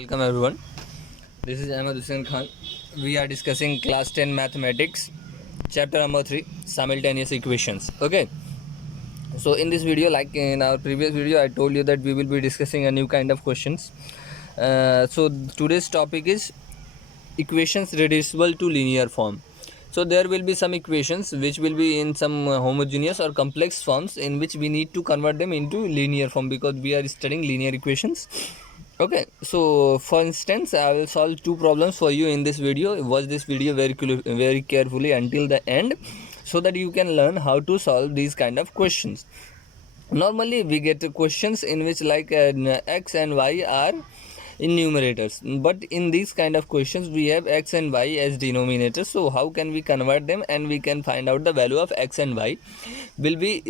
Welcome everyone. This is Ahmed Hussain Khan. We are discussing class 10 mathematics, chapter number 3, simultaneous equations. Okay. So in this video, like in our previous video, I told you that we will be discussing a new kind of questions. So today's topic is equations reducible to linear form. So there will be some equations which will be in some homogeneous or complex forms in which we need to convert them into linear form because we are studying linear equations. Okay, so for instance, I will solve two problems for you in this video. Watch this video very carefully until the end so that you can learn how to solve these kind of questions. Normally we get questions in which like x and y are in numerators, but in these kind of questions we have x and y as denominators. So how can we convert them and we can find out the value of x and y will be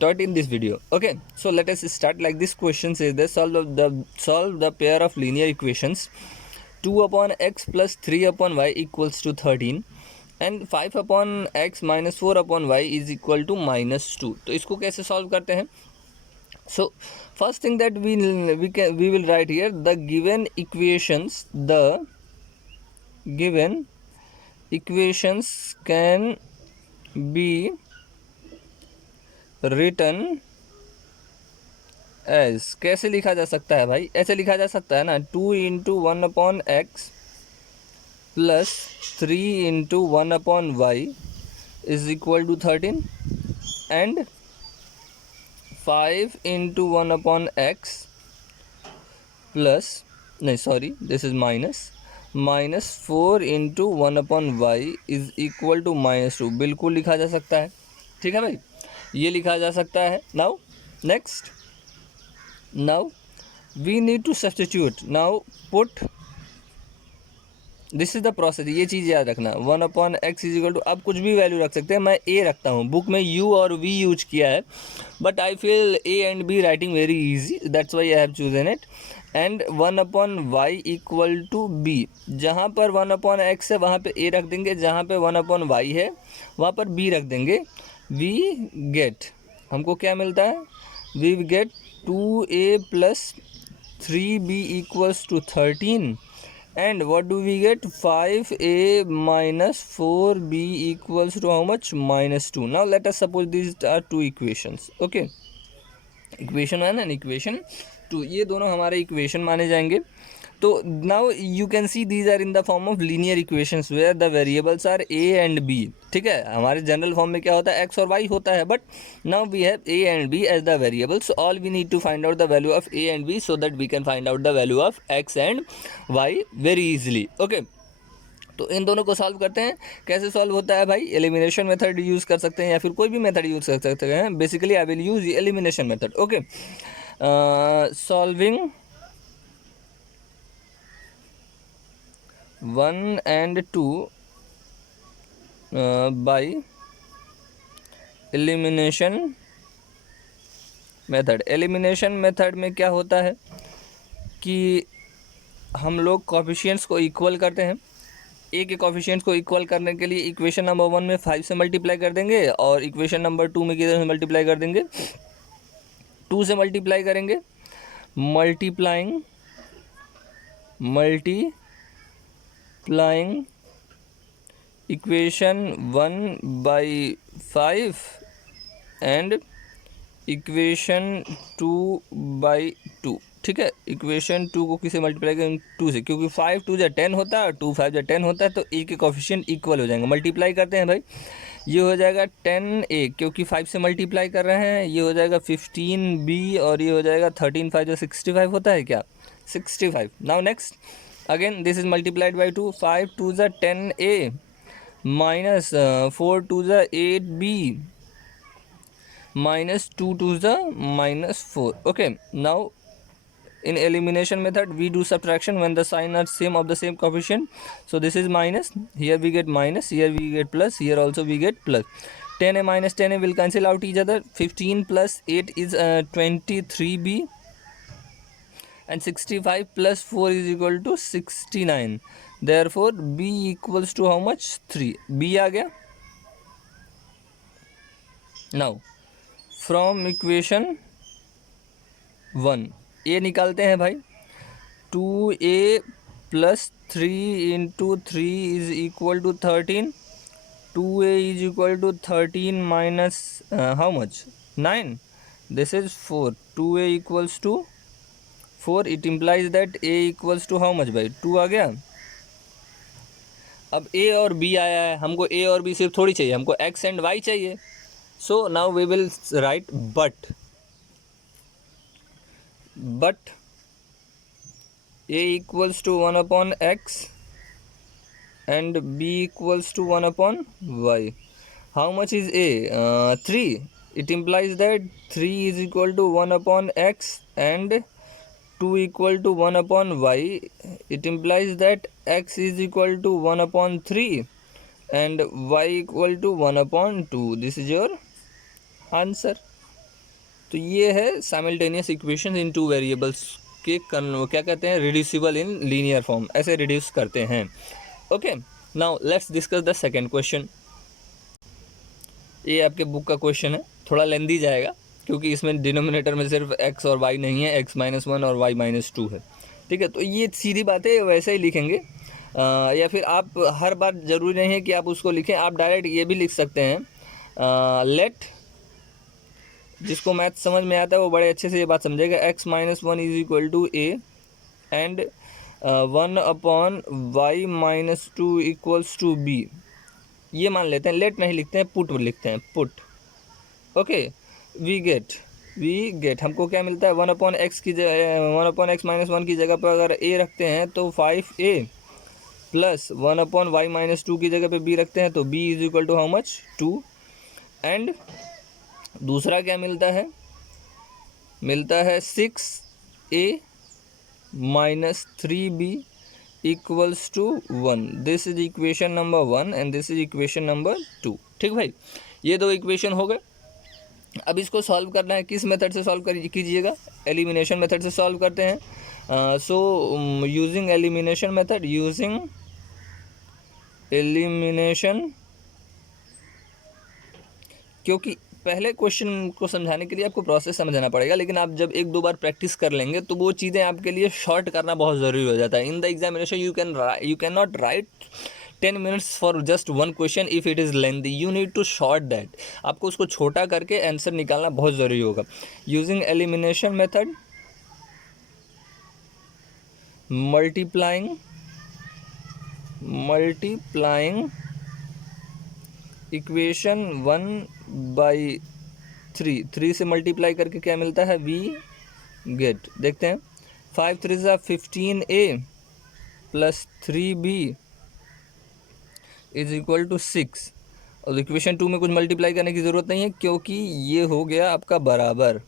taught in this video. Okay, so let us start. Like this question says that solve the pair of linear equations 2 upon x plus 3 upon y equals to 13 and 5 upon x minus 4 upon Y is equal to -2. तो इसको कैसे solve करते हैं? So first thing that we will write here the given equations can be written as. कैसे लिखा जा सकता है भाई? ऐसे लिखा जा सकता है ना, 2 into 1 upon X plus 3 into 1 upon Y is equal to 13 and 5 into 1 upon X plus नहीं sorry this is minus 4 into 1 upon Y is equal to -2. बिल्कुल लिखा जा सकता है. ठीक है भाई, ये लिखा जा सकता है. Now we need to substitute. Now put this is the process. ये चीज़ याद रखना. 1 upon x is equal to, आप कुछ भी वैल्यू रख सकते हैं. मैं ए रखता हूँ. बुक में यू और वी यूज किया है, but I feel a and b writing very easy, that's why I have chosen it. And 1 upon y equal to b. जहाँ पर 1 अपॉन एक्स है वहाँ पे ए रख देंगे, जहाँ पे 1 अपॉन वाई है वहाँ पर बी रख देंगे. वी गेट, हमको क्या मिलता है? We get 2a plus 3b equals to 13. And what do we get? 5a minus 4b equals to how much? -2. Now let us suppose these are two equations. Okay, equation 1 and equation 2, ये दोनों हमारे equation माने जाएंगे. तो now you can see these are in the form of linear equations where the variables are a and b. ठीक है, हमारे general form में क्या होता है? x और y होता है, but now we have a and b as the variables. So all we need to find out the value of a and b so that we can find out the value of x and y very easily. Okay, तो इन दोनों को solve करते हैं. कैसे solve होता है भाई? Elimination method use कर सकते हैं या फिर कोई भी मेथड यूज़ कर सकते हैं. Basically I will use elimination method. Okay, solving 1 and 2 by elimination method. Elimination method में क्या होता है कि हम लोग कोफिशिएंट्स को इक्वल करते हैं. ए के कोफिशिएंट्स को इक्वल करने के लिए इक्वेशन नंबर 1 में 5 से मल्टीप्लाई कर देंगे और इक्वेशन नंबर 2 में किधर से मल्टीप्लाई कर देंगे? 2 से मल्टीप्लाई करेंगे. Multiplying equation 1 by 5 and equation 2 by 2. ठीक है, इक्वेशन 2 को किसे मल्टीप्लाई करेंगे? 2 से, क्योंकि 5 2 जा 10 होता है और 2 5 जा 10 होता है, तो ए के कोफिशिएंट इक्वल हो जाएंगे. मल्टीप्लाई करते हैं भाई, ये हो जाएगा 10a क्योंकि 5 से मल्टीप्लाई कर रहे हैं. ये हो जाएगा 15b और ये हो जाएगा 13 5 जो 65 होता है क्या? 65. Now next again this is multiplied by 2. 5 2 जा 10a माइनस 4 2 जा 8b minus 2 2 the -4. Okay, now in elimination method we do subtraction when the sign are same of the same coefficient. So this is minus, here we get minus, here we get plus, here also we get plus. 10a minus 10a will cancel out each other. 15 plus 8 is 23b and 65 plus 4 is equal to 69. Therefore b equals to how much? 3. b आ गया. Now from equation 1 ए निकालते हैं भाई. 2a plus 3 into 3 is equal to 13. 2a is equal to 13 minus how much? 9. This is 4. 2a equals to 4. It implies that a equals to how much भाई? 2 आ गया. अब a और b आया है, हमको a और b सिर्फ थोड़ी चाहिए, हमको x एंड y चाहिए. So now we will write but a equals to 1 upon x and b equals to 1 upon y. How much is a? 3. It implies that 3 is equal to 1 upon x and 2 equal to 1 upon y. It implies that x is equal to 1 upon 3 and y equal to 1 upon 2. This is your answer. तो ये है simultaneous equation in two variables के क्या कहते हैं, reducible in linear form, ऐसे reduce करते हैं. Okay, now let's discuss the second question. ये आपके बुक का क्वेश्चन है, थोड़ा लेंदी जाएगा क्योंकि इसमें डिनोमिनेटर में सिर्फ x और y नहीं है, x-1 और y-2 है. ठीक है, तो ये सीधी बात है, वैसे ही लिखेंगे. या फिर आप हर बार ज़रूरी नहीं है कि आप उसको लिखें, आप डायरेक्ट ये भी लिख सकते हैं. लेट, जिसको मैथ समझ में आता है वो बड़े अच्छे से ये बात समझेगा. x-1 is equal to a and 1 upon y-2 equals to b. ये मान लेते हैं, लेट नहीं लिखते हैं, पुट लिखते हैं, पुट. ओके, वी गेट हमको क्या मिलता है, 1 अपॉन x की 1 अपॉन x-1 की जगह पर अगर a रखते हैं तो 5a प्लस 1 अपॉन y-2 की जगह पे b रखते हैं तो b is equal to how much, 2. And दूसरा क्या मिलता है, 6a minus 3b equals to 1. This is equation number 1 and this is equation number 2. ठीक भाई, ये दो इक्वेशन हो गए. अब इसको सॉल्व करना है, किस मेथड से सॉल्व कीजिएगा, एलिमिनेशन मेथड से सॉल्व करते हैं. सो यूजिंग एलिमिनेशन मेथड, क्योंकि पहले क्वेश्चन को समझाने के लिए आपको प्रोसेस समझना पड़ेगा, लेकिन आप जब एक दो बार प्रैक्टिस कर लेंगे तो वो चीज़ें आपके लिए शॉर्ट करना बहुत ज़रूरी हो जाता है. In the examination you can not write 10 minutes for just one question if it is lengthy. You need to short that. आपको उसको छोटा करके आंसर निकालना बहुत ज़रूरी होगा. Using elimination method, multiplying equation 1/3 से मल्टीप्लाई करके क्या मिलता है, वी गेट. देखते हैं, 5 3 15a plus 3b is equal to 6. और इक्वेशन 2 में कुछ मल्टीप्लाई करने की ज़रूरत नहीं है क्योंकि ये हो गया आपका बराबर,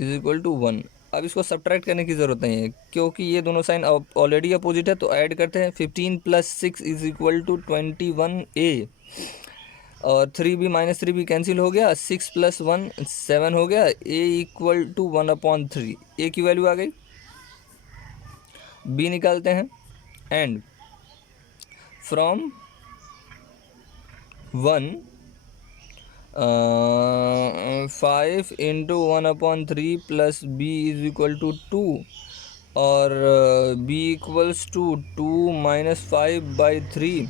इज इक्वल टू 1. अब इसको सब्ट्रैक्ट करने की ज़रूरत नहीं है क्योंकि ये दोनों साइन ऑलरेडी अपोजिट है, तो ऐड करते हैं. 15 plus 6 is equal to 21a और 3b माइनस 3b कैंसिल हो गया. 6 प्लस 1 7 हो गया. a equal to 1/3. a की वैल्यू आ गई. b निकालते हैं and from 1 5 into 1/3 plus b is equal to 2 और b इक्वल्स टू 2 माइनस 5/3,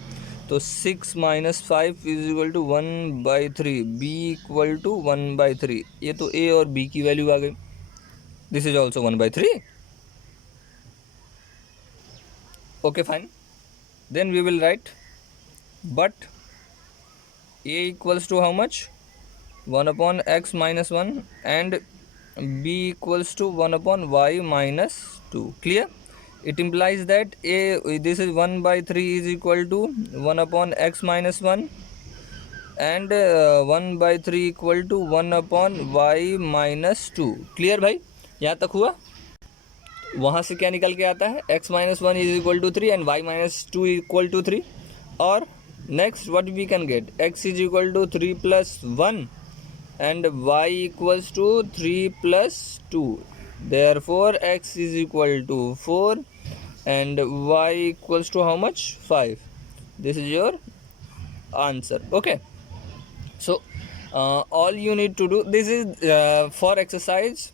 तो 6 minus 5 is equal to 1/3. b equal to 1/3. ये तो a और b की वैल्यू आ गई. This is also 1/3. Okay fine, then we will write but a equals to how much, 1 upon x minus 1 and b equals to 1 upon y minus 2. Clear? It implies that this is 1/3 is equal to 1 upon x minus 1 and 1/3 equal to 1 upon y minus 2. Clear भाई, यहाँ तक हुआ. वहाँ से क्या निकल के आता है, x minus 1 is equal to 3 and y minus 2 equal to 3. और next what we can get, x is equal to 3 plus 1 and y equals to 3 plus 2. Therefore x is equal to 4 and y equals to how much, 5. This is your answer. Okay, so all you need to do, this is for exercise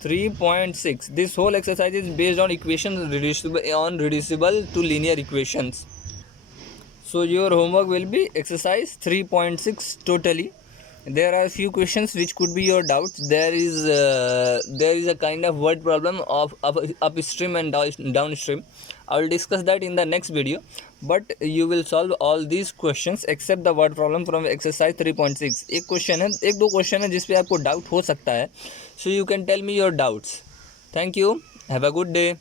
3.6. This whole exercise is based on equations reducible to linear equations. So your homework will be exercise 3.6 totally. There are a few questions which could be your doubts. There is a kind of word problem of upstream and downstream. I will discuss that in the next video, but you will solve all these questions except the word problem from exercise 3.6. एक question है, एक दो question है जिस पे आपको doubt हो सकता है, so you can tell me your doubts. Thank you. Have a good day.